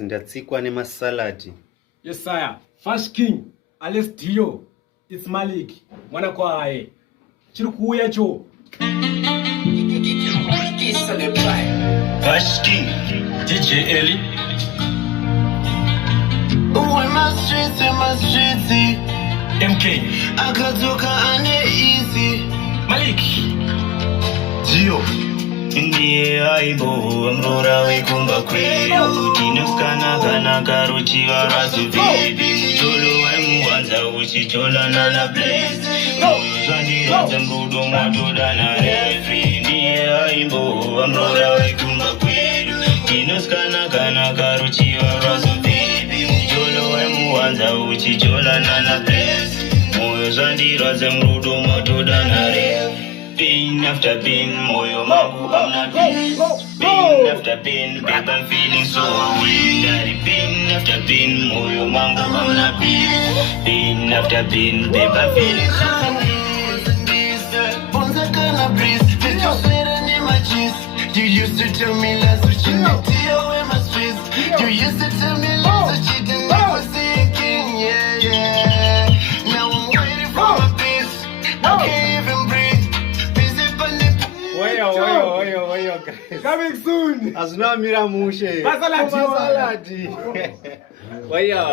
Ndatsikwa nemasaladi. Yes, sire. First king, Alex Dio. It's Malik. Mwana kwae. Chirikuya cho. First king, DJ Ellie. Oh, in my streets, MK. akatoka ane easy. Malik. Gio. Ndiye aibo amrora wekumba kweyo tinuskana kana karuchiva rasu baby cholo waimuwanza uchichola nana blaze uzandiranza mrudo mwatoda na refri ndiye aibo amrora wekumba kweyo tinuskana kana karuchiva rasu baby cholo waimuwanza uchichola nana blaze uzandiranza mrudo mwatoda na refri. Pain after pain, moyo magu, I'm not peace. Pain after pain, babe, I'm feeling so weak. Daddy, pain after pain, moyo magu, I'm not peace. Pain after pain, babe, I'm feeling so You used to tell me last what you need to hear in my streets. You used to tell me last what you didn't was thinking, yeah. Now I'm waiting for my peace. I can't even breathe. Oyo, guys. Coming soon. Azuna mira mushe. Masaladi. Oyo.